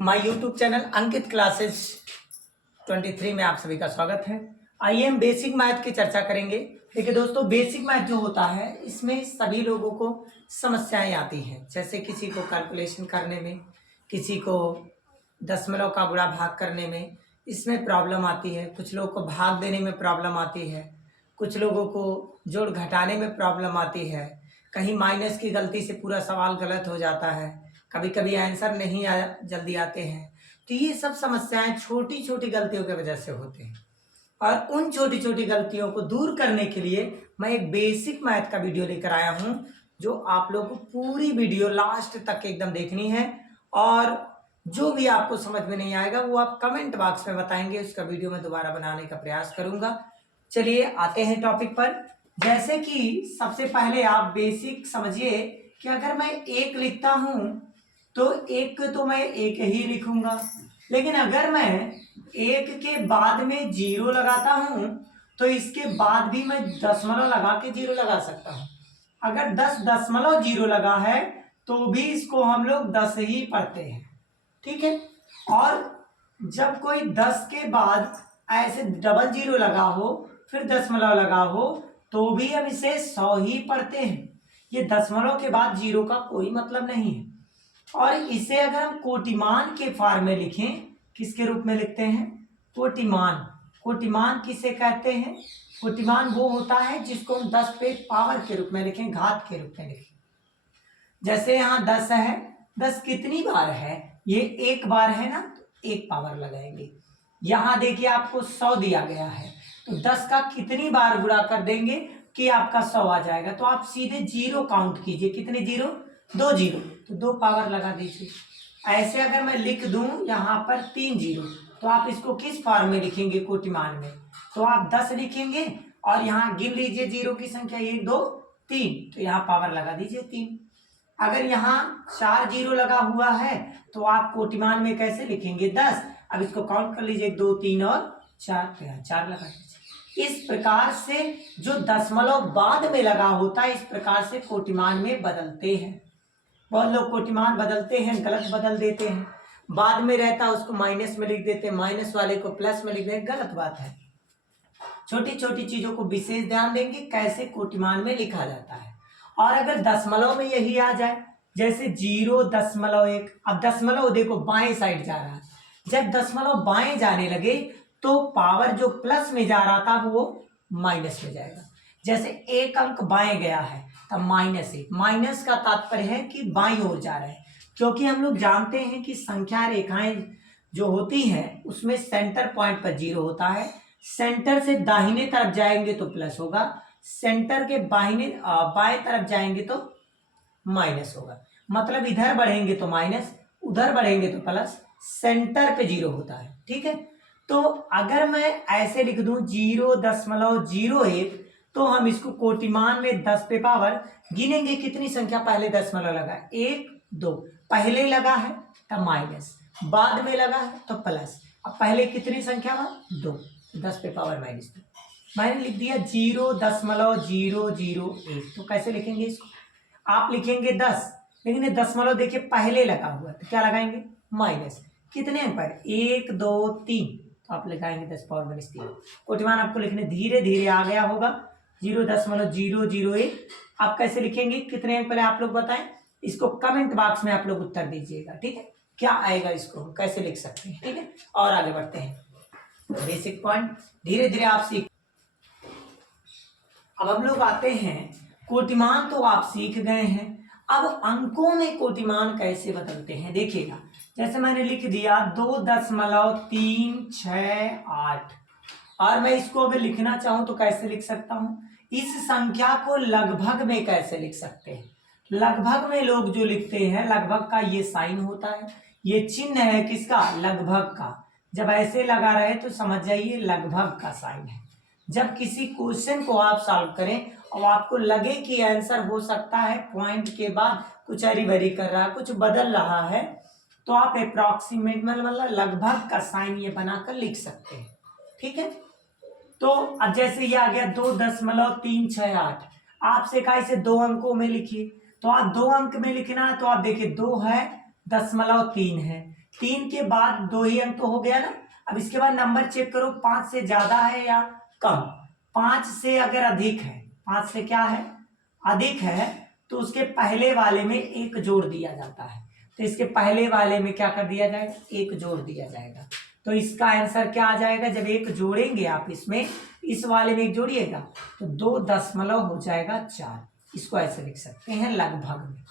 My YouTube channel Ankit classes 23 में आप सभी का स्वागत है। आइए हम बेसिक मैथ की चर्चा करेंगे। देखिए दोस्तों, बेसिक मैथ जो होता है इसमें सभी लोगों को समस्याएं आती हैं। जैसे किसी को कैलकुलेशन करने में, किसी को दशमलव का गुणा भाग करने में इसमें प्रॉब्लम आती है, कुछ लोगों को भाग देने में प्रॉब्लम आती है, कुछ लोगों को जोड़ घटाने में प्रॉब्लम आती है, कहीं माइनस की गलती से पूरा सवाल गलत हो जाता है, कभी कभी आंसर नहीं जल्दी आते हैं। तो ये सब समस्याएं छोटी छोटी गलतियों की वजह से होते हैं और उन छोटी छोटी गलतियों को दूर करने के लिए मैं एक बेसिक मैथ का वीडियो लेकर आया हूं, जो आप लोगों को पूरी वीडियो लास्ट तक एकदम देखनी है और जो भी आपको समझ में नहीं आएगा वो आप कमेंट बॉक्स में बताएंगे, उसका वीडियो मैं दोबारा बनाने का प्रयास करूंगा। चलिए आते हैं टॉपिक पर। जैसे कि सबसे पहले आप बेसिक समझिए कि अगर मैं एक लिखता हूं तो एक तो मैं एक ही लिखूंगा, लेकिन अगर मैं एक के बाद में जीरो लगाता हूं तो इसके बाद भी मैं दशमलव लगा के जीरो लगा सकता हूं। अगर 10.0 लगा है तो भी इसको हम लोग 10 ही पढ़ते हैं, ठीक है। और जब कोई 10 के बाद ऐसे डबल जीरो लगा हो फिर दशमलव लगा हो तो भी हम इसे 100 ही पढ़ते हैं। ये दशमलव के बाद जीरो का कोई मतलब नहीं है। और इसे अगर हम कोटिमान के फॉर्म में लिखें, किसके रूप में लिखते हैं? कोटिमान। कोटिमान किसे कहते हैं? कोटिमान वो होता है जिसको हम 10 पे पावर के रूप में लिखें, घात के रूप में लिखें। जैसे यहाँ 10 है, 10 कितनी बार है? ये एक बार है ना, तो एक पावर लगाएंगे। यहाँ देखिए आपको 100 दिया गया है, तो 10 का कितनी बार गुणा कर देंगे कि आपका 100 आ जाएगा। तो आप सीधे जीरो काउंट कीजिए, कितने जीरो? 2 जीरो, तो 2 पावर लगा दीजिए। ऐसे अगर मैं लिख दूं यहाँ पर 3 जीरो, तो आप इसको किस फॉर्म में लिखेंगे? कोटिमान में। तो आप 10 लिखेंगे और यहाँ गिन लीजिए जीरो की संख्या 1 2 3, तो यहाँ पावर लगा दीजिए 3। अगर यहाँ 4 जीरो लगा हुआ है तो आप कोटिमान में कैसे लिखेंगे? 10। अब इसको काउंट कर लीजिए, 2 3 और 4, तो यहाँ 4 लगा दीजिए। इस प्रकार से जो दशमलव बाद में लगा होता है, इस प्रकार से कोटिमान में बदलते हैं। बहुत लोग कोटिमान बदलते हैं, गलत बदल देते हैं। बाद में रहता है उसको माइनस में लिख देते हैं, माइनस वाले को प्लस में लिख देते हैं, गलत बात है। छोटी छोटी चीजों को विशेष ध्यान देंगे कैसे कोटिमान में लिखा जाता है। और अगर दशमलव में यही आ जाए, जैसे 0.1, अब दशमलव देखो बाएं साइड जा रहा है, जब दशमलव बाएं जाने लगे तो पावर जो प्लस में जा रहा था वो माइनस में जाएगा। जैसे एक अंक बाएं गया है तब -1, माइनस का तात्पर्य है कि बाईं ओर जा रहा है, क्योंकि हम लोग जानते हैं कि संख्या रेखाएं जो होती हैं उसमें सेंटर पॉइंट पर जीरो होता है। सेंटर से दाहिने तरफ जाएंगे तो प्लस होगा, सेंटर के बाएं तरफ जाएंगे तो माइनस होगा। मतलब इधर बढ़ेंगे तो माइनस, उधर बढ़ेंगे तो प्लस, सेंटर पे जीरो होता है, ठीक है। तो अगर मैं ऐसे लिख दूं 0.01, तो हम इसको कोटिमान में 10 पे पावर गिनेंगे कितनी संख्या पहले दशमलव लगा? 1 2, पहले लगा है तब माइनस, बाद में लगा है तो प्लस। अब पहले कितनी संख्या हुआ? 2, 10 पे पावर -2। मैंने लिख दिया 0.001। तो कैसे लिखेंगे इसको? आप लिखेंगे 10, लेकिन ये दशमलव देखिए पहले लगा हुआ है तो क्या लगाएंगे? माइनस। कितने पर? 1 2 3, तो आप लगाएंगे 10 पावर -3। कोटिमान आपको लिखने धीरे धीरे आ गया होगा। 0.001 आप कैसे लिखेंगे? कितने अंक पहले आप लोग बताएं, इसको कमेंट बॉक्स में आप लोग उत्तर दीजिएगा, ठीक है। क्या आएगा, इसको हम कैसे लिख सकते हैं, ठीक है। और आगे बढ़ते हैं, बेसिक पॉइंट धीरे धीरे आप सीख। अब हम लोग आते हैं, कोटिमान तो आप सीख गए हैं, अब अंकों में कोटिमान कैसे बदलते हैं देखिएगा। जैसे मैंने लिख दिया 2.368, और मैं इसको अगर लिखना चाहूं तो कैसे लिख सकता हूं? इस संख्या को लगभग में कैसे लिख सकते हैं? लगभग में लोग जो लिखते हैं, लगभग का ये साइन होता है, ये चिन्ह है किसका? लगभग का। जब ऐसे लगा रहे तो समझ जाइए लगभग का साइन है। जब किसी क्वेश्चन को आप सॉल्व करें और आपको लगे कि आंसर हो सकता है पॉइंट के बाद कुछ हरी भरी कर रहा है, कुछ बदल रहा है, तो आप अप्रॉक्सीमेट मतलब लगभग का साइन ये बनाकर लिख सकते हैं, ठीक है। तो अब जैसे ये आ गया 2.368, आपसे कहा इसे 2 अंकों में लिखिए, तो आप 2 अंक में लिखना है तो आप देखिए 2 है, 0.3 है, 3 के बाद 2 ही अंक तो हो गया ना। अब इसके बाद नंबर चेक करो 5 से ज्यादा है या कम। 5 से अगर अधिक है, 5 से क्या है अधिक है, तो उसके पहले वाले में 1 जोड़ दिया जाता है। तो इसके पहले वाले में क्या कर दिया जाएगा, 1 जोड़ दिया जाएगा। तो इसका आंसर क्या आ जाएगा, जब 1 जोड़ेंगे आप इसमें, इस वाले में 1 जोड़िएगा तो 2 हो जाएगा 4। इसको ऐसे लिख सकते हैं लगभग में।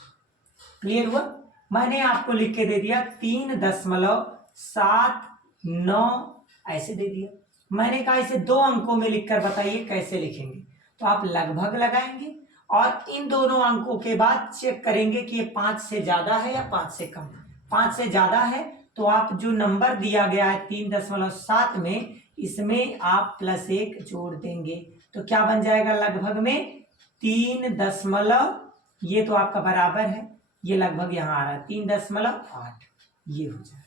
क्लियर हुआ। मैंने आपको लिख के दे दिया 3.79 ऐसे दे दिया। मैंने कहा इसे 2 अंकों में लिखकर बताइए कैसे लिखेंगे। तो आप लगभग लगाएंगे और इन दोनों अंकों के बाद चेक करेंगे कि ये 5 से ज्यादा है या 5 से कम। 5 से ज्यादा है तो आप जो नंबर दिया गया है 3.7 में, इसमें आप +1 जोड़ देंगे तो क्या बन जाएगा लगभग में 3 ये तो आपका बराबर है, ये लगभग यहाँ आ रहा है 3.8 ये हो जाएगा।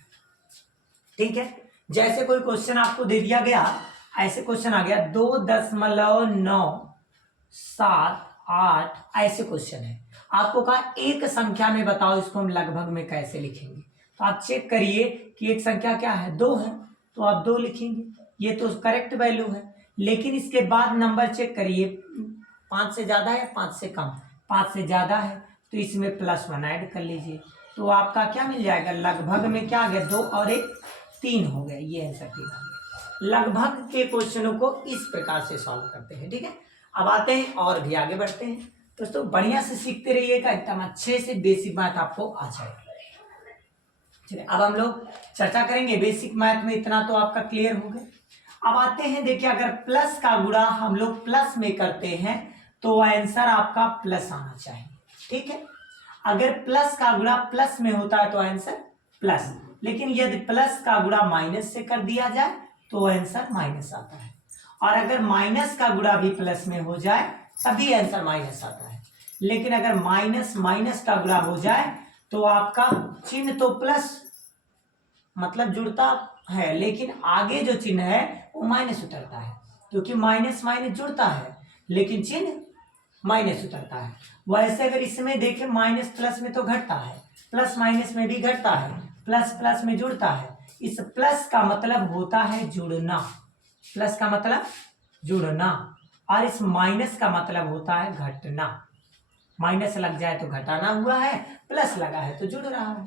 ठीक है। जैसे कोई क्वेश्चन आपको दे दिया गया, ऐसे क्वेश्चन आ गया 2.978 ऐसे क्वेश्चन है। आपको कहा एक संख्या में बताओ इसको हम लगभग में कैसे लिखेंगे। तो आप चेक करिए कि एक संख्या क्या है, 2 है, तो आप 2 लिखेंगे, ये तो करेक्ट वैल्यू है। लेकिन इसके बाद नंबर चेक करिए 5 से ज्यादा है 5 से कम। 5 से ज्यादा है तो इसमें +1 ऐड कर लीजिए तो आपका क्या मिल जाएगा, लगभग में क्या आ गया 2 और 1 3 हो गया। ये आंसर ठीक है। लगभग के क्वेश्चनों को इस प्रकार से सॉल्व करते हैं। ठीक है। अब आते हैं और भी आगे बढ़ते हैं। दोस्तों बढ़िया से सीखते रहिएगा, एकदम अच्छे से बेसिक मैथ आपको आ जाएगा। चलिए अब हम लोग चर्चा करेंगे बेसिक मैथ में, इतना तो आपका क्लियर हो गया। अब आते हैं, देखिए अगर प्लस का गुणा हम लोग प्लस में करते हैं तो आंसर आपका प्लस आना चाहिए। ठीक है। अगर प्लस का गुणा प्लस में होता है तो आंसर प्लस, लेकिन यदि प्लस का गुणा माइनस से कर दिया जाए तो आंसर माइनस आता है। और अगर माइनस का गुणा भी प्लस में हो जाए तभी आंसर माइनस आता है। लेकिन अगर माइनस माइनस का गुणा हो जाए तो आपका चिन्ह तो प्लस मतलब जुड़ता है, लेकिन आगे जो चिन्ह है वो माइनस उतरता है, क्योंकि माइनस माइनस जुड़ता है लेकिन चिन्ह माइनस उतरता है। वैसे अगर इसमें देखें माइनस प्लस में तो घटता है, प्लस माइनस में भी घटता है, प्लस प्लस में जुड़ता है। इस प्लस का मतलब होता है जुड़ना, प्लस का मतलब जुड़ना, और इस माइनस का मतलब होता है घटना। माइनस लग जाए तो घटाना हुआ है, प्लस लगा है तो जुड़ रहा है।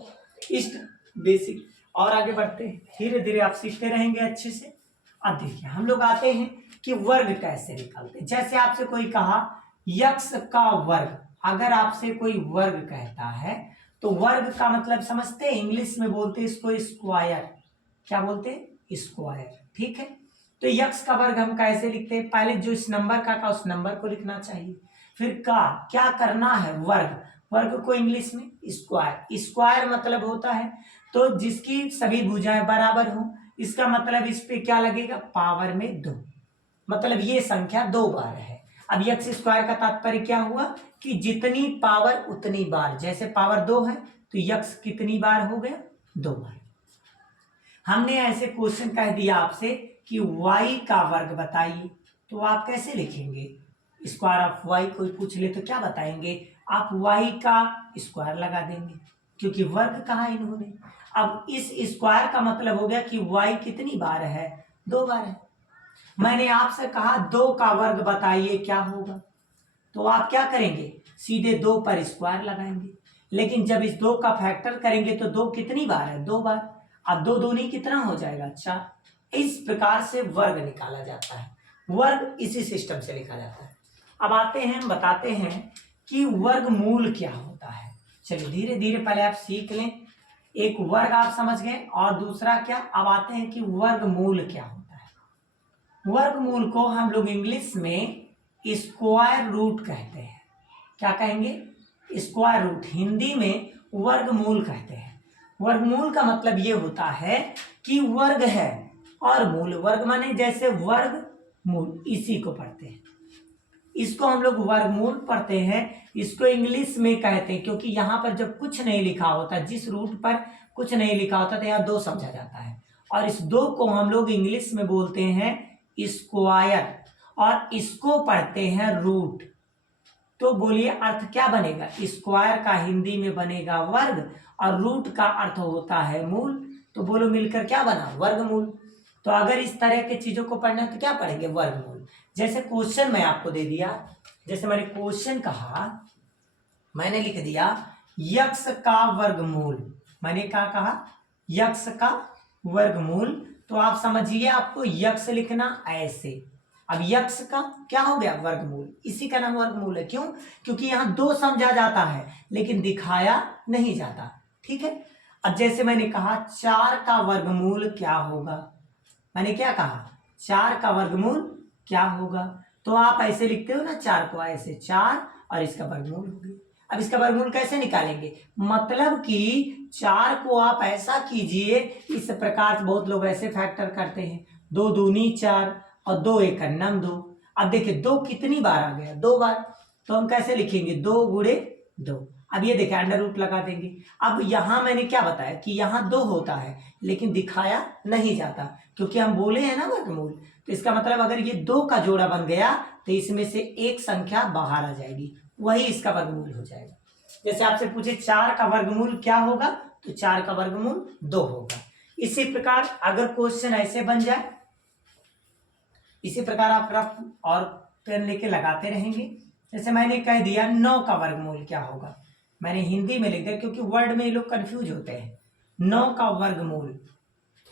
इस बेसिक और आगे बढ़ते हैं, धीरे धीरे आप सीखते रहेंगे अच्छे से। अब देखिए हम लोग आते हैं कि वर्ग कैसे निकालते हैं। जैसे आपसे कोई कहा यक्स का वर्ग, अगर आपसे कोई वर्ग कहता है तो वर्ग का मतलब समझते हैं, इंग्लिश में बोलते हैं इसको स्क्वायर। क्या बोलते हैं, स्क्वायर। ठीक है। तो यक्स का वर्ग हम कैसे लिखते हैं, पहले जो इस नंबर का उस नंबर को लिखना चाहिए, फिर का क्या करना है वर्ग, वर्ग को इंग्लिश में स्क्वायर। स्क्वायर मतलब होता है तो जिसकी सभी भुजाएं बराबर हो, इसका मतलब इस पे क्या लगेगा, पावर में 2, मतलब ये संख्या 2 बार है। अब यक्स स्क्वायर का तात्पर्य क्या हुआ कि जितनी पावर उतनी बार, जैसे पावर 2 है तो यक्स कितनी बार हो गया, 2 बार। हमने ऐसे क्वेश्चन कह दिया आपसे कि y का वर्ग बताइए, तो आप कैसे लिखेंगे, स्क्वायर ऑफ y कोई पूछ ले तो क्या बताएंगे, आप y का स्क्वायर लगा देंगे, क्योंकि वर्ग कहा इन्होंने। अब इस स्क्वायर का मतलब हो गया कि y कितनी बार है, 2 बार है। मैंने आपसे कहा 2 का वर्ग बताइए क्या होगा, तो आप क्या करेंगे, सीधे 2 पर स्क्वायर लगाएंगे। लेकिन जब इस 2 का फैक्टर करेंगे तो 2 कितनी बार है, 2 बार। अब 2 दूनी कितना हो जाएगा, 4। इस प्रकार से वर्ग निकाला जाता है, वर्ग इसी सिस्टम से लिखा जाता है। अब आते हैं, हम बताते हैं कि वर्गमूल क्या होता है। चलिए धीरे धीरे पहले आप सीख लें, एक वर्ग आप समझ गए और दूसरा क्या। अब आते हैं कि वर्गमूल क्या होता है। वर्गमूल को हम लोग इंग्लिश में स्क्वायर रूट कहते हैं। क्या कहेंगे, स्क्वायर रूट। हिंदी में वर्गमूल कहते हैं। वर्गमूल का मतलब ये होता है कि वर्ग है और मूल, वर्ग माने जैसे वर्ग मूल, इसी को पढ़ते हैं, इसको हम लोग वर्गमूल पढ़ते हैं। इसको इंग्लिश में कहते हैं, क्योंकि यहाँ पर जब कुछ नहीं लिखा होता, जिस रूट पर कुछ नहीं लिखा होता तो यहाँ 2 समझा जाता है, और इस 2 को हम लोग इंग्लिश में बोलते हैं स्क्वायर, और इसको पढ़ते हैं रूट। तो बोलिए अर्थ क्या बनेगा, स्क्वायर का हिंदी में बनेगा वर्ग और रूट का अर्थ होता है मूल। तो बोलो मिलकर क्या बना, वर्गमूल। तो अगर इस तरह के चीजों को पढ़ना है तो क्या पढ़ेंगे, वर्गमूल। जैसे क्वेश्चन मैं आपको दे दिया, जैसे मैंने क्वेश्चन कहा, मैंने लिख दिया यक्स का वर्गमूल, मैंने क्या कहा, यक्स का वर्गमूल। तो आप समझिए आपको यक्स लिखना ऐसे। अब यक्स का क्या हो गया, वर्गमूल, इसी का नाम वर्गमूल है। क्यों, क्योंकि यहां दो समझा जाता है लेकिन दिखाया नहीं जाता। ठीक है, अब जैसे मैंने कहा 4 का वर्गमूल क्या होगा, मैंने क्या कहा, 4 का वर्गमूल क्या होगा। तो आप ऐसे लिखते हो ना, 4 को ऐसे 4 और इसका वर्गमूल हो गया। अब इसका वर्गमूल कैसे निकालेंगे, मतलब कि 4 को आप ऐसा कीजिए, इस प्रकार से बहुत लोग ऐसे फैक्टर करते हैं, 2 दूनी 4 और 2 एक नम 2। अब देखिए 2 कितनी बार आ गया, 2 बार, तो हम कैसे लिखेंगे, 2 गुणे 2। अब ये देखिए अंडर रूट लगा देंगे। अब यहां मैंने क्या बताया कि यहां 2 होता है लेकिन दिखाया नहीं जाता, क्योंकि हम बोले हैं ना वर्गमूल। तो इसका मतलब अगर ये 2 का जोड़ा बन गया तो इसमें से एक संख्या बाहर आ जाएगी, वही इसका वर्गमूल हो जाएगा। जैसे आपसे पूछे 4 का वर्गमूल क्या होगा, तो 4 का वर्गमूल 2 होगा। इसी प्रकार अगर क्वेश्चन ऐसे बन जाए, इसी प्रकार आप रफ और पेन लेके लगाते रहेंगे। जैसे मैंने कह दिया 9 का वर्गमूल क्या होगा, मैंने हिंदी में लिख दिया क्योंकि वर्ड में ये लोग कंफ्यूज होते हैं। 9 का वर्गमूल,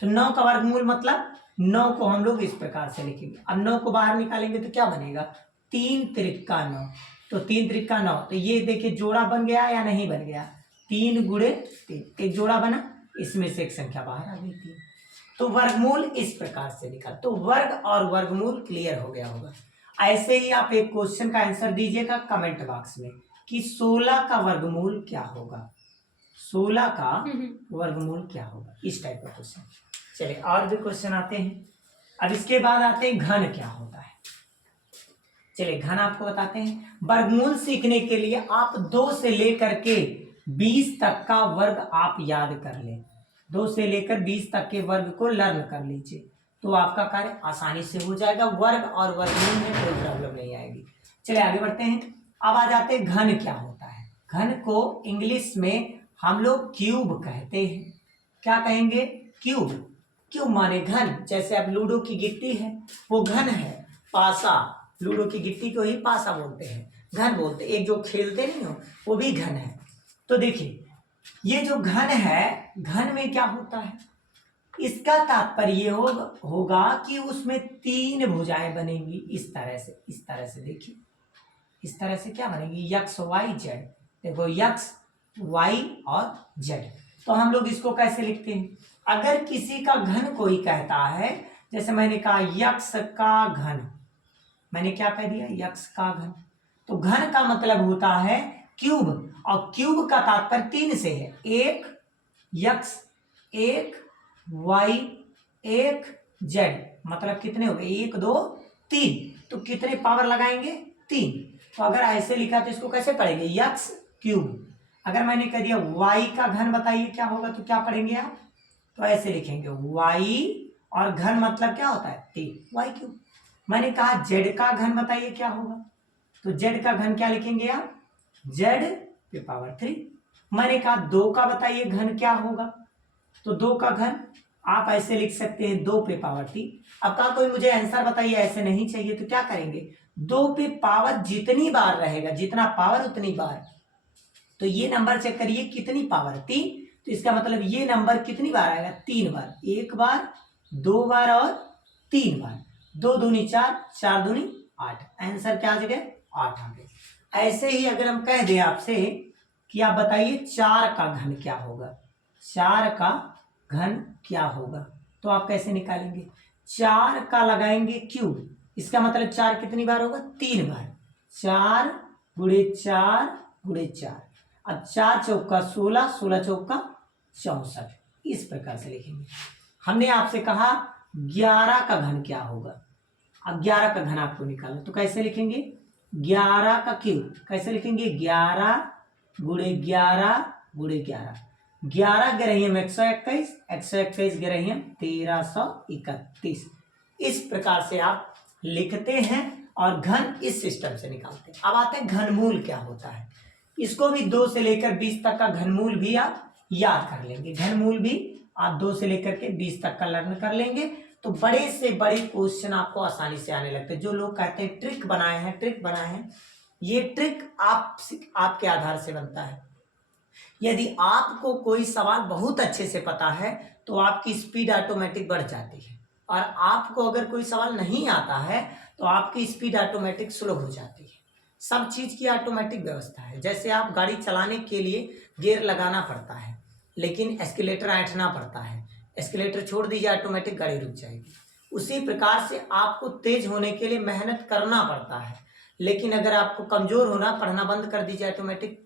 तो 9 का वर्गमूल मतलब 9 को हम लोग इस प्रकार से लिखेंगे। अब 9 को बाहर निकालेंगे तो क्या बनेगा, 3 त्रिका 9, तो 3 त्रिका 9। तो ये देखिए जोड़ा बन गया या नहीं बन गया, 3 गुणे 3, एक जोड़ा बना, इसमें से एक संख्या बाहर आ गई 3। तो वर्गमूल इस प्रकार से निकाल, तो वर्ग और वर्गमूल क्लियर हो गया होगा। ऐसे ही आप एक क्वेश्चन का आंसर दीजिएगा कमेंट बॉक्स में कि 16 का वर्गमूल क्या होगा, 16 का वर्गमूल क्या होगा, इस टाइप का क्वेश्चन। चलिए और भी क्वेश्चन आते हैं। अब इसके बाद आते हैं घन क्या होता है। चलिए घन आपको बताते हैं। वर्गमूल सीखने के लिए आप 2 से लेकर के 20 तक का वर्ग आप याद कर लें, 2 से लेकर 20 तक के वर्ग को लर्न कर लीजिए, तो आपका कार्य आसानी से हो जाएगा। वर्ग और वर्गमूल में कोई प्रॉब्लम नहीं आएगी। चलिए आगे बढ़ते हैं। अब आ जाते हैं घन क्या होता है। घन को इंग्लिश में हम लोग क्यूब कहते हैं। क्या कहेंगे, क्यूब। क्यूब माने घन। जैसे अब लूडो की गिट्टी है वो घन है, पासा, लूडो की गिट्टी को ही पासा बोलते हैं, घन बोलते हैं। एक जो खेलते नहीं हो वो भी घन है। तो देखिए ये जो घन है, घन में क्या होता है, इसका तात्पर्य होगा कि उसमें 3 भुजाएं बनेंगी इस तरह से, इस तरह से देखिए, इस तरह से क्या बनेगी, यक्स वाई जेड। देखो यक्स वाई और जेड। तो हम लोग इसको कैसे लिखते हैं, अगर किसी का घन कोई कहता है, जैसे मैंने कहा यक्स का घन, मैंने क्या कह दिया, यक्स का घन। तो घन का मतलब होता है क्यूब, और क्यूब का तात्पर्य 3 से है, 1 यक्स, 1 वाई, 1 जेड, मतलब कितने हो गए, 1 2 3। तो कितने पावर लगाएंगे, 3। तो अगर ऐसे लिखा तो इसको कैसे पढ़ेंगे, यक्स क्यूब। अगर मैंने कह दिया वाई का घन बताइए क्या होगा, तो क्या पढ़ेंगे आप, तो ऐसे लिखेंगे वाई, और घन मतलब क्या होता है 3, वाई क्यूब। मैंने कहा जेड का घन बताइए क्या होगा, तो जेड का घन क्या लिखेंगे आप, जेड पे पावर 3। मैंने कहा 2 का बताइए घन क्या होगा, तो 2 का घन आप ऐसे लिख सकते हैं 2 पे पावर 3। अब कहा कोई मुझे आंसर बताइए ऐसे नहीं चाहिए, तो क्या करेंगे, 2 पे पावर जितनी बार रहेगा, जितना पावर उतनी बार। तो ये नंबर चेक करिए कितनी पावर, 3। तो इसका मतलब ये नंबर कितनी बार आएगा, 3 बार, 1 बार, 2 बार और 3 बार। 2 दूनी 4, 4 दूनी 8, आंसर क्या आ जगह 8 आ गया। ऐसे ही अगर हम कह दें आपसे कि आप बताइए 4 का घन क्या होगा, 4 का घन क्या होगा, तो आप कैसे निकालेंगे, 4 का लगाएंगे क्यूब, इसका मतलब 4 कितनी बार होगा, 3 बार, 4 गुणे 4 गुणे 4। अब 4 चौका 16, 16 चौका 64, इस प्रकार से लिखेंगे। हमने आपसे कहा 11 का घन क्या होगा, अब 11 का घन आपको निकालना, तो कैसे लिखेंगे, 11 का क्यूब कैसे लिखेंगे, 11 गुणे 11 गुणे 11, 11 ग्रहियम 121, 121 ग्रहियम 1331। इस प्रकार से आप लिखते हैं और घन इस सिस्टम से निकालते हैं। अब आते हैं घनमूल क्या होता है। इसको भी 2 से लेकर 20 तक का घनमूल भी आप याद कर लेंगे, घनमूल भी आप 2 से लेकर के 20 तक का लर्न कर लेंगे तो बड़े से बड़े क्वेश्चन आपको आसानी से आने लगते हैं। जो लोग कहते हैं ट्रिक बनाए हैं, ये ट्रिक आपके आधार से बनता है। यदि आपको कोई सवाल बहुत अच्छे से पता है तो आपकी स्पीड ऑटोमेटिक बढ़ जाती है, और आपको अगर कोई सवाल नहीं आता है तो आपकी स्पीड ऑटोमेटिक स्लो हो जाती है। सब चीज़ की ऑटोमेटिक व्यवस्था है। जैसे आप गाड़ी चलाने के लिए गियर लगाना पड़ता है, लेकिन एस्केलेटर ऐंठना पड़ता है, एस्केलेटर छोड़ दीजिए ऑटोमेटिक गाड़ी रुक जाएगी। उसी प्रकार से आपको तेज होने के लिए मेहनत करना पड़ता है, लेकिन अगर आपको कमज़ोर होना, पढ़ना बंद कर दीजिए ऑटोमेटिक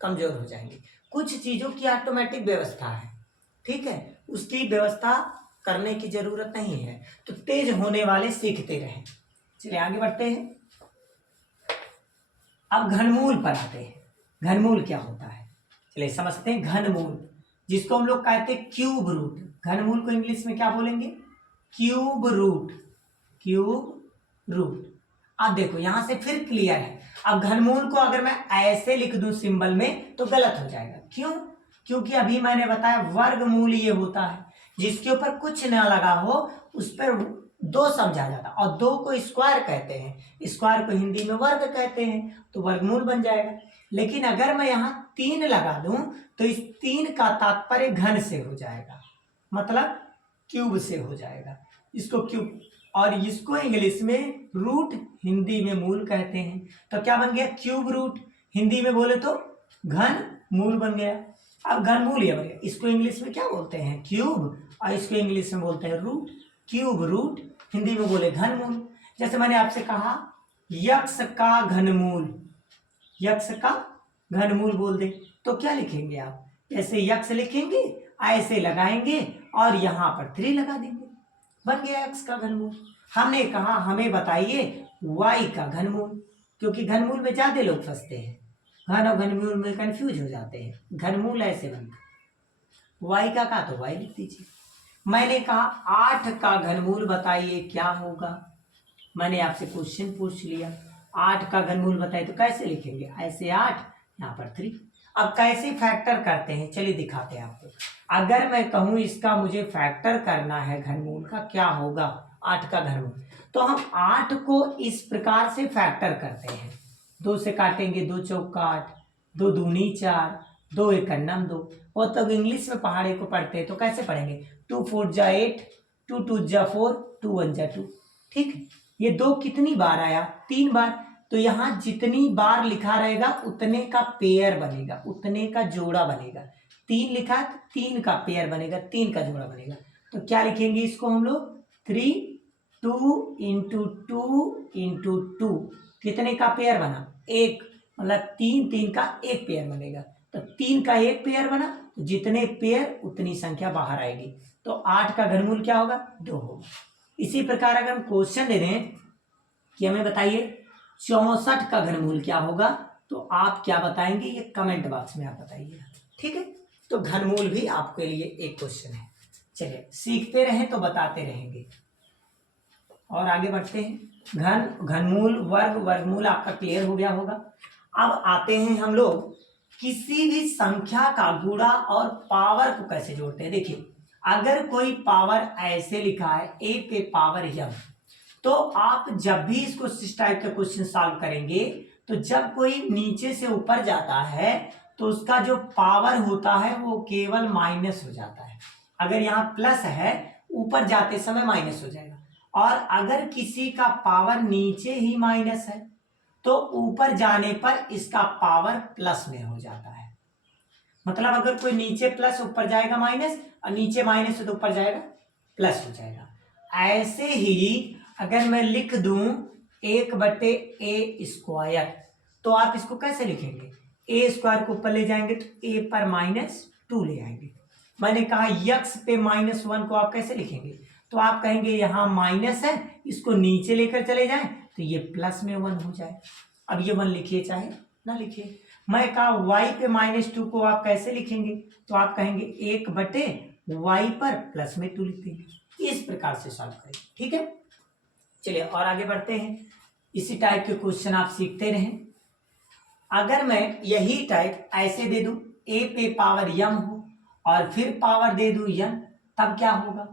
कमज़ोर हो जाएंगे। कुछ चीज़ों की ऑटोमेटिक व्यवस्था है, ठीक है, उसकी व्यवस्था करने की ज़रूरत नहीं है। तो तेज होने वाले सीखते रहें। चलिए आगे बढ़ते हैं। अब घनमूल पर आते हैं। घनमूल क्या होता है चलिए समझते हैं। घनमूल जिसको हम लोग कहते हैं क्यूब रूट, घनमूल को इंग्लिश में क्या बोलेंगे? Cube root. Cube root. अब देखो यहां से फिर क्लियर है। अब घनमूल को अगर मैं ऐसे लिख दूं सिंबल में तो गलत हो जाएगा। क्यों? क्योंकि अभी मैंने बताया वर्गमूल ये होता है जिसके ऊपर कुछ ना लगा हो, उस पर 2 समझा जाता, और 2 को स्क्वायर कहते हैं, स्क्वायर को हिंदी में वर्ग कहते हैं, तो वर्गमूल बन जाएगा। लेकिन अगर मैं यहाँ 3 लगा दूं तो इस 3 का तात्पर्य घन से हो जाएगा, मतलब क्यूब से हो जाएगा। इसको क्यूब, और इसको इंग्लिश में रूट, हिंदी में मूल कहते हैं। तो क्या बन गया? Cube root. हिंदी में बोले तो घन मूल बन गया। अब घन मूल ये बन गया। इसको इंग्लिश में क्या बोलते हैं? क्यूब, और इसको इंग्लिश में बोलते हैं रूट। क्यूब रूट, हिंदी में बोले घनमूल। जैसे मैंने आपसे कहा यक्ष का घनमूल, यक्ष का घनमूल बोल दे तो क्या लिखेंगे आप? ऐसे यक्ष लिखेंगे, ऐसे लगाएंगे और यहां पर 3 लगा देंगे, बन गया यक्ष का घनमूल। हमने कहा हमें बताइए वाई का घनमूल, क्योंकि घनमूल में ज्यादा लोग फंसते हैं, घन और घनमूल में कंफ्यूज हो जाते हैं। घनमूल ऐसे बनता, वाई का तो वाई लिख दीजिए। मैंने कहा 8 का घनमूल बताइए क्या होगा। मैंने आपसे क्वेश्चन पूछ लिया, 8 का घनमूल बताइए तो कैसे लिखेंगे? ऐसे 8, यहाँ पर 3। अब कैसे फैक्टर करते हैं चलिए दिखाते हैं आपको। अगर मैं कहूँ इसका मुझे फैक्टर करना है घनमूल का, क्या होगा? 8 का घनमूल, तो हम 8 को इस प्रकार से फैक्टर करते हैं। 2 से काटेंगे, 2 चौका 8, 2 दूनी 4, 2 एक 2। और तब इंग्लिश में पहाड़े को पढ़ते हैं तो कैसे पढ़ेंगे? 2 4 जा 8, 2 2 जा 4, 2 1 जा 2। ठीक है, ये 2 कितनी बार आया? 3 बार। तो यहाँ जितनी बार लिखा रहेगा उतने का पेयर बनेगा, उतने का जोड़ा बनेगा। 3 लिखा तो 3 का पेयर बनेगा, 3 का जोड़ा बनेगा। तो क्या लिखेंगे इसको हम लोग? 3 2 इंटू 2 इंटू 2। कितने का पेयर बना? 1, मतलब 3 3 का 1 पेयर बनेगा। तो 3 का 1 पेयर बना, तो जितने पेयर उतनी संख्या बाहर आएगी। तो 8 का घनमूल क्या होगा? 2 होगा। इसी प्रकार अगर हम क्वेश्चन दे दें कि हमें बताइए 64 का घनमूल क्या होगा, तो आप क्या बताएंगे ये कमेंट बॉक्स में आप बताइए। ठीक है, तो घनमूल भी आपके लिए एक क्वेश्चन है। चलिए सीखते रहें तो बताते रहेंगे। और आगे बढ़ते हैं। घनमूल, वर्ग, वर्गमूल आपका क्लियर हो गया होगा। अब आते हैं हम लोग किसी भी संख्या का गुणा और पावर को कैसे जोड़ते हैं। देखिए अगर कोई पावर ऐसे लिखा है a पे पावर m, तो आप जब भी इसको इस टाइप का क्वेश्चन सॉल्व करेंगे तो जब कोई नीचे से ऊपर जाता है तो उसका जो पावर होता है वो केवल माइनस हो जाता है। अगर यहाँ प्लस है, ऊपर जाते समय माइनस हो जाएगा। और अगर किसी का पावर नीचे ही माइनस है तो ऊपर जाने पर इसका पावर प्लस में हो जाता है। मतलब अगर कोई नीचे प्लस ऊपर जाएगा माइनस, और नीचे माइनस है तो ऊपर जाएगा प्लस हो जाएगा। ऐसे ही अगर मैं लिख दूं 1/a², तो आप इसको कैसे लिखेंगे? a² को ऊपर ले जाएंगे तो a पर -2 ले आएंगे। मैंने कहा यक्स पे -1 को आप कैसे लिखेंगे? तो आप कहेंगे यहाँ माइनस है, इसको नीचे लेकर चले जाएं तो ये प्लस में 1 हो जाए। अब ये 1 लिखिए चाहे ना लिखिए। मैं कहा y पे -2 को आप कैसे लिखेंगे? तो आप कहेंगे 1/y पर प्लस में 2 लिख देंगे। इस प्रकार से सॉल्व करें। ठीक है, चलिए और आगे बढ़ते हैं। इसी टाइप के क्वेश्चन आप सीखते रहें। अगर मैं यही टाइप ऐसे दे दूं a पे पावर m हो और फिर पावर दे दूं n, तब क्या होगा?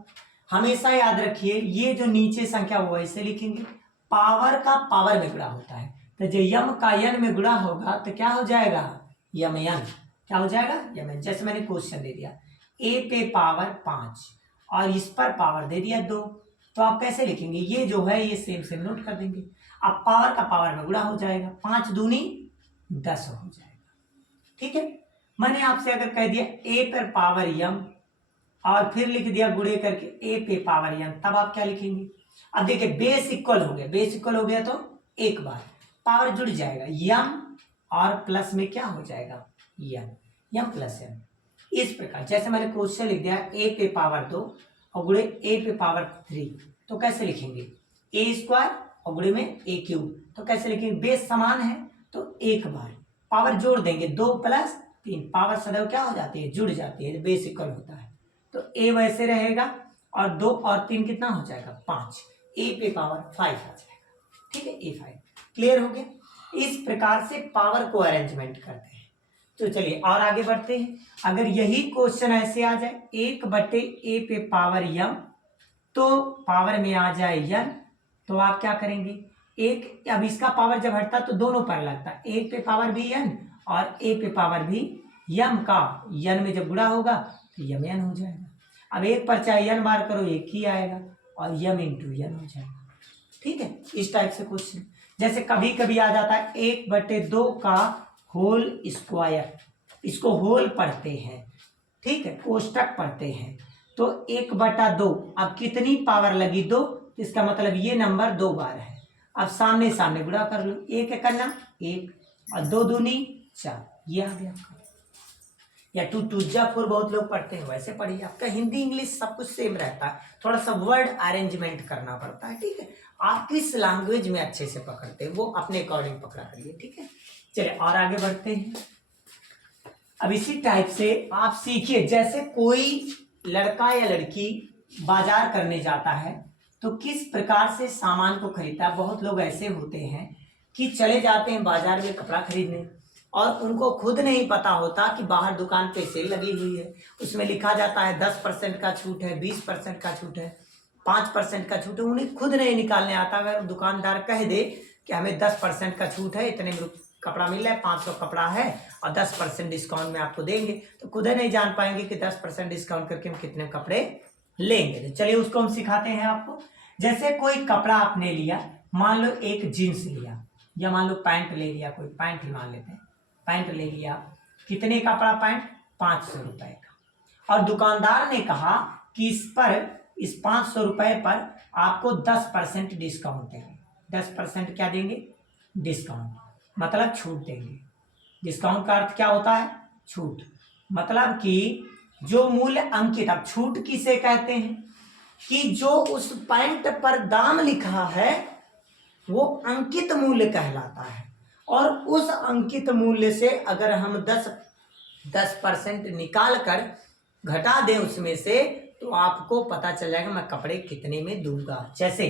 हमेशा याद रखिए ये जो नीचे संख्या वो ऐसे लिखेंगे, पावर का पावर में गुणा होता है, तो जो यम का n में गुणा होगा तो क्या हो जाएगा? यम n। क्या हो जाएगा? यम n। जैसे मैंने क्वेश्चन दे दिया a पे पावर 5 और इस पर पावर दे दिया 2, तो आप कैसे लिखेंगे? ये जो है ये सेम सेम नोट कर देंगे। अब पावर का पावर में गुणा हो जाएगा, 5 दूनी 10 हो जाएगा। ठीक है, मैंने आपसे अगर कह दिया a पर पावर m और फिर लिख दिया गुणे करके a पे पावर n, तब आप क्या लिखेंगे? अब देखिए बेस इक्वल हो गया, बेस इक्वल हो गया तो एक बार पावर जुड़ जाएगा, m और प्लस में क्या हो जाएगा? m plus n। इस प्रकार जैसे मैंने क्वेश्चन लिख दिया a पे पावर 2 और गुणे a पे पावर 3, तो कैसे लिखेंगे? a स्क्वायर और गुणे में a क्यूब, तो कैसे लिखेंगे? बेस समान है तो एक बार पावर जोड़ देंगे, 2 प्लस 3, पावर सदैव क्या हो जाती है? जुड़ जाती है, बेस इक्वल होता है, तो a वैसे रहेगा और 2 और 3 कितना हो जाएगा? 5, a पे पावर 5 आ जाएगा। ठीक है, a5 क्लियर हो गया। इस प्रकार से पावर को अरेंजमेंट करते हैं। तो चलिए और आगे बढ़ते हैं। अगर यही क्वेश्चन ऐसे आ जाए 1/a पे पावर m, तो पावर में आ जाए n, तो आप क्या करेंगे? एक, अब इसका पावर जब हटता तो दोनों पर लगता, 1 पे पावर भी n और a पे पावर भी m का n में जब गुणा होगा तो यम n हो जाएगा। अब एक पर चाहे n बार करो एक ही आएगा और यम इंटू n हो जाएगा। ठीक है, इस टाइप से क्वेश्चन। जैसे कभी कभी आ जाता है 1/2 का होल स्क्वायर, इसको होल पढ़ते हैं, ठीक है, कोष्टक पढ़ते हैं, तो 1/2, अब कितनी पावर लगी? 2, तो इसका मतलब ये नंबर 2 बार है। अब सामने सामने गुणा कर लो, 1 एक करना 1 और 2 दूनी 4, ये आ गया आपका। या 2 2 जा 4 बहुत लोग पढ़ते हैं, वैसे पढ़िए, आपका हिंदी इंग्लिश सब कुछ सेम रहता है, थोड़ा सा वर्ड अरेंजमेंट करना पड़ता है। ठीक है, आप किस लैंग्वेज में अच्छे से पकड़ते हैं वो अपने अकॉर्डिंग पकड़ा करिए। ठीक है, चलिए और आगे बढ़ते हैं। अब इसी टाइप से आप सीखिए, जैसे कोई लड़का या लड़की बाजार करने जाता है तो किस प्रकार से सामान को खरीदता है। बहुत लोग ऐसे होते हैं कि चले जाते हैं बाजार में कपड़ा खरीदने और उनको खुद नहीं पता होता कि बाहर दुकान पे सेल लगी हुई है, उसमें लिखा जाता है 10% का छूट है, 20% का छूट है, 5% का छूट है, उन्हें खुद नहीं निकालने आता। अगर दुकानदार कह दे कि हमें 10% का छूट है, इतने में कपड़ा मिल रहा है, 500 कपड़ा है और 10% डिस्काउंट में आपको देंगे, तो खुद ही नहीं जान पाएंगे कि 10% डिस्काउंट करके हम कितने कपड़े लेंगे। तो चलिए उसको हम सिखाते हैं आपको। जैसे कोई कपड़ा आपने लिया, मान लो एक जीन्स लिया या मान लो पैंट ले लिया, कोई पैंट ही मान लेते हैं, पैंट ले लिया, कितने का पड़ा पैंट? 500 रुपए का। और दुकानदार ने कहा कि इस 500 रुपए पर आपको 10% डिस्काउंट देंगे। 10% क्या देंगे? डिस्काउंट, मतलब छूट देंगे। डिस्काउंट का अर्थ क्या होता है? छूट, मतलब कि जो मूल्य अंकित, अब छूट किसे कहते हैं? कि जो उस पैंट पर दाम लिखा है वो अंकित मूल्य कहलाता है, और उस अंकित मूल्य से अगर हम 10% निकाल कर घटा दें उसमें से, तो आपको पता चल जाएगा मैं कपड़े कितने में दूंगा। जैसे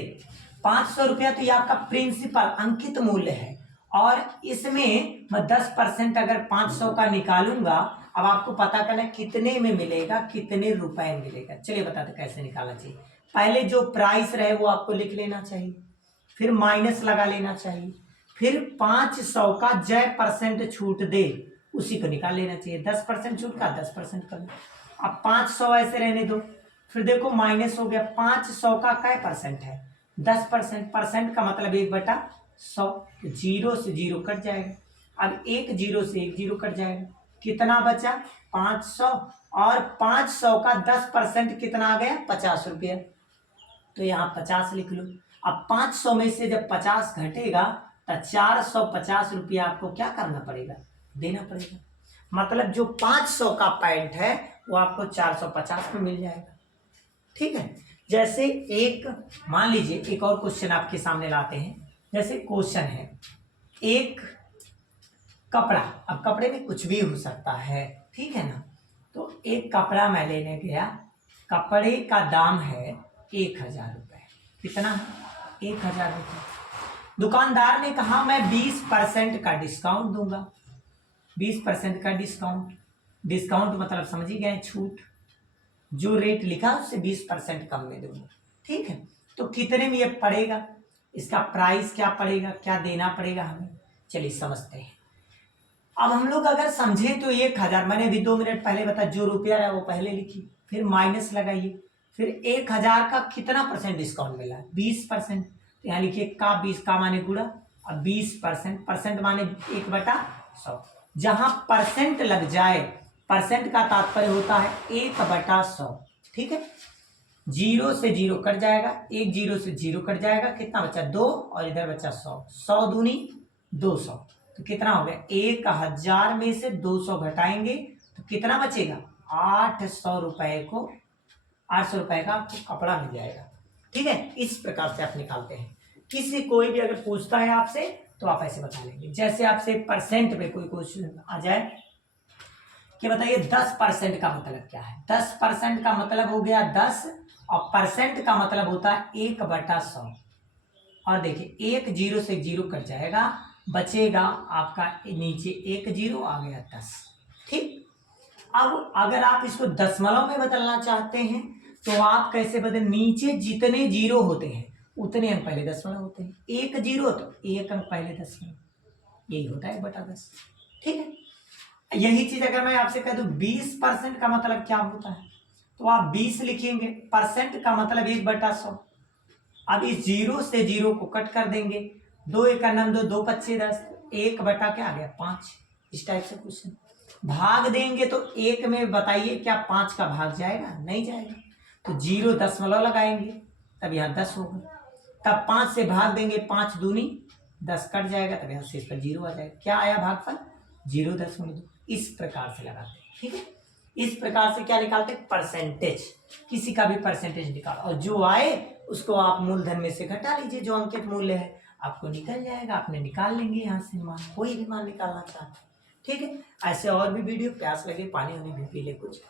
500 रुपया तो ये आपका प्रिंसिपल अंकित मूल्य है, और इसमें मैं 10% अगर 500 का निकालूंगा, अब आपको पता करना कितने में मिलेगा, कितने रुपए में मिलेगा। चलिए बताते कैसे निकालना चाहिए। पहले जो प्राइस रहे वो आपको लिख लेना चाहिए, फिर माइनस लगा लेना चाहिए, फिर 500 का जय परसेंट छूट दे उसी को निकाल लेना चाहिए। 10% छूट का 10% कर लो। अब 500 ऐसे रहने दो, फिर देखो माइनस हो गया, 500 का क्या परसेंट है? 10%। परसेंट का मतलब 1/100, जीरो से जीरो कट जाएगा। अब एक जीरो से एक जीरो कट जाएगा, कितना बचा? 500, और 500 का 10% कितना आ गया? 50 रुपया, तो यहाँ 50 लिख लो। अब 500 में से जब 50 घटेगा तो 450 रुपया आपको क्या करना पड़ेगा? देना पड़ेगा। मतलब जो 500 का पैंट है वो आपको 450 में मिल जाएगा। ठीक है, जैसे एक मान लीजिए एक और क्वेश्चन आपके सामने लाते हैं। जैसे क्वेश्चन है एक कपड़ा, अब कपड़े में कुछ भी हो सकता है, ठीक है ना। तो एक कपड़ा मैं लेने गया, कपड़े का दाम है 1000 रुपये। कितना? 1000 रुपये। दुकानदार ने कहा मैं 20% का डिस्काउंट दूंगा। 20% का डिस्काउंट डिस्काउंट मतलब समझ ही गए, छूट, जो रेट लिखा उससे 20% कम में दूंगा, ठीक है। तो कितने में ये पड़ेगा, इसका प्राइस क्या पड़ेगा, क्या देना पड़ेगा हमें, चलिए समझते हैं। अब हम लोग अगर समझे तो 1000, मैंने अभी 2 मिनट पहले बताया, जो रुपया है वो पहले लिखिए, फिर माइनस लगाइए, फिर 1000 का कितना परसेंट डिस्काउंट मिला है, 20%। तो यहाँ लिखिए का 20 का माने गुणा, अब 20%, परसेंट माने 1/100। जहां परसेंट लग जाए, परसेंट का तात्पर्य होता है 1/100, ठीक है। 0 से 0 कट जाएगा, 1 0 से 0 कट जाएगा, कितना बचा 2, और इधर बचा 100, 100 दूनी 200, तो कितना हो गया 1000 में से 200 घटाएंगे तो कितना बचेगा 800 रुपए को, 800 रुपए का आपको कपड़ा मिल जाएगा, ठीक है। इस प्रकार से आप निकालते हैं। किसी कोई भी अगर पूछता है आपसे तो आप ऐसे बता लेंगे। जैसे आपसे परसेंट पे कोई क्वेश्चन आ जाए कि बताइए 10% का मतलब क्या है, 10% का मतलब हो गया 10, और परसेंट का मतलब होता है 1/100। और देखिए 1 0 से 0 कट जाएगा, बचेगा आपका नीचे 1 0 आ गया 10, ठीक। अब अगर आप इसको दशमलव में बदलना चाहते हैं तो आप कैसे बदल, नीचे जितने जीरो होते हैं उतने अंक पहले दशमलव होते हैं, 1 0 तो 1 अंक पहले दशमलव, यही होता है 1/10, ठीक है। यही चीज अगर मैं आपसे कह दूं 20% का मतलब क्या होता है, तो आप 20 लिखेंगे, परसेंट का मतलब 1/100। अब इस 0 से 0 को कट कर देंगे, 2 1 9 2 25 10, 1 बटा क्या आ गया 5, इस टाइप से क्वेश्चन। भाग देंगे तो 1 में बताइए क्या 5 का भाग जाएगा, नहीं जाएगा, तो 0 दशमलव लगाएंगे, तब यहाँ 10 होगा, तब 5 से भाग देंगे, 5 दूनी 10 कट जाएगा, तब यहाँ शेष पर 0 आ जाएगा, क्या आया भागफल 0.2। इस प्रकार से लगाते हैं, ठीक है। इस प्रकार से क्या निकालते हैं, परसेंटेज, किसी का भी परसेंटेज निकालो, और जो आए उसको आप मूलधन में से घटा लीजिए, जो अंकित मूल्य है आपको निकल जाएगा, आपने निकाल लेंगे यहाँ से मान, कोई भी मान निकालना चाहते हैं, ठीक है। ऐसे और भी वीडियो, प्यास लगे पानी होने भी पी ले कुछ।